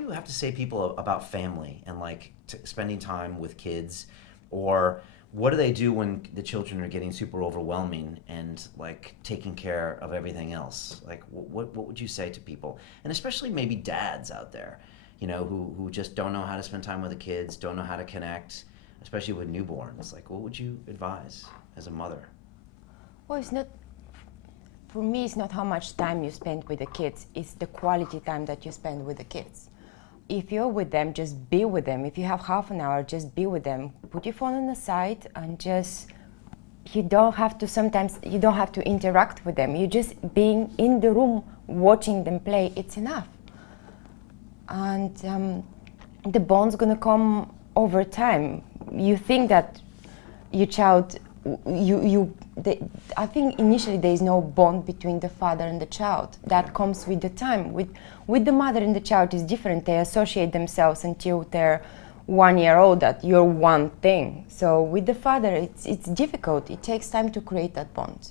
do you have to say to people about family and like spending time with kids, or what do they do when the children are getting super overwhelming and like taking care of everything else? Like what would you say to people? And especially maybe dads out there, who just don't know how to spend time with the kids, don't know how to connect, especially with newborns. Like what would you advise as a mother? Well, for me, it's not how much time you spend with the kids, it's the quality time that you spend with the kids. If you're with them, just be with them. If you have half an hour, just be with them. Put your phone on the side and you don't have to interact with them. You just being in the room, watching them play, it's enough. And the bond's gonna come over time. You think that your child, I think initially there is no bond between the father and the child. That comes with the time. With the mother and the child is different. They associate themselves until they're 1 year old that you're one thing. So with the father, it's difficult. It takes time to create that bond.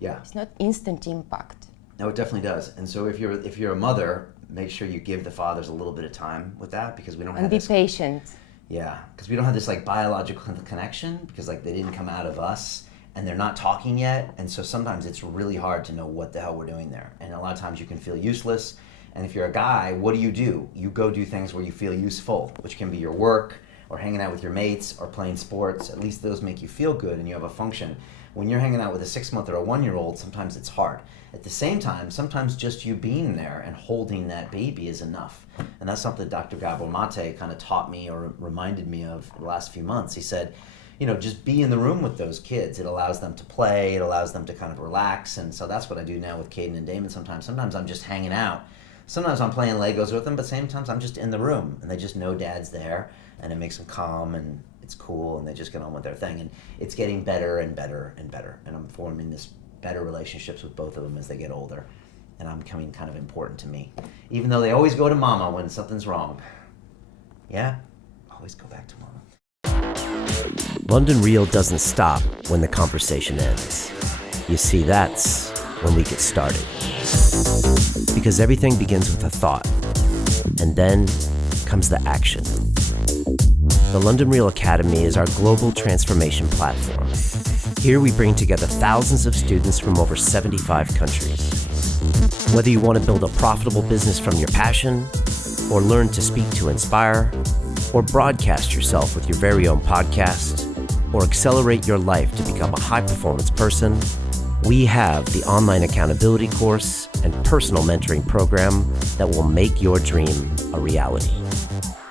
Yeah. It's not instant impact. No, it definitely does. And so if you're a mother, make sure you give the fathers a little bit of time with that, because we don't have and be patient. Yeah, because we don't have this like biological connection, because like they didn't come out of us and they're not talking yet, and so sometimes it's really hard to know what the hell we're doing there, and a lot of times you can feel useless. And if you're a guy, what do? You go do things where you feel useful, which can be your work or hanging out with your mates or playing sports. At least those make you feel good and you have a function. When you're hanging out with a 6-month or a 1-year-old, sometimes it's hard. At the same time, sometimes just you being there and holding that baby is enough. And that's something Dr. Gabor Mate kind of taught me or reminded me of the last few months. He said, just be in the room with those kids. It allows them to play. It allows them to kind of relax. And so that's what I do now with Caden and Damon sometimes. Sometimes I'm just hanging out. Sometimes I'm playing Legos with them, but sometimes I'm just in the room and they just know dad's there, and it makes them calm and it's cool, and they just get on with their thing. And it's getting better and better and better. And I'm forming this better relationships with both of them as they get older. And I'm becoming kind of important to me. Even though they always go to mama when something's wrong. Yeah? Always go back to mama. London Real doesn't stop when the conversation ends. You see, that's when we get started. Because everything begins with a thought, and then comes the action. The London Real Academy is our global transformation platform. Here we bring together thousands of students from over 75 countries. Whether you want to build a profitable business from your passion, or learn to speak to inspire, or broadcast yourself with your very own podcast, or accelerate your life to become a high-performance person, we have the online accountability course and personal mentoring program that will make your dream a reality.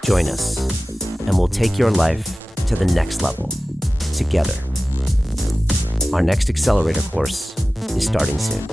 Join us, and we'll take your life to the next level, together. Our next accelerator course is starting soon.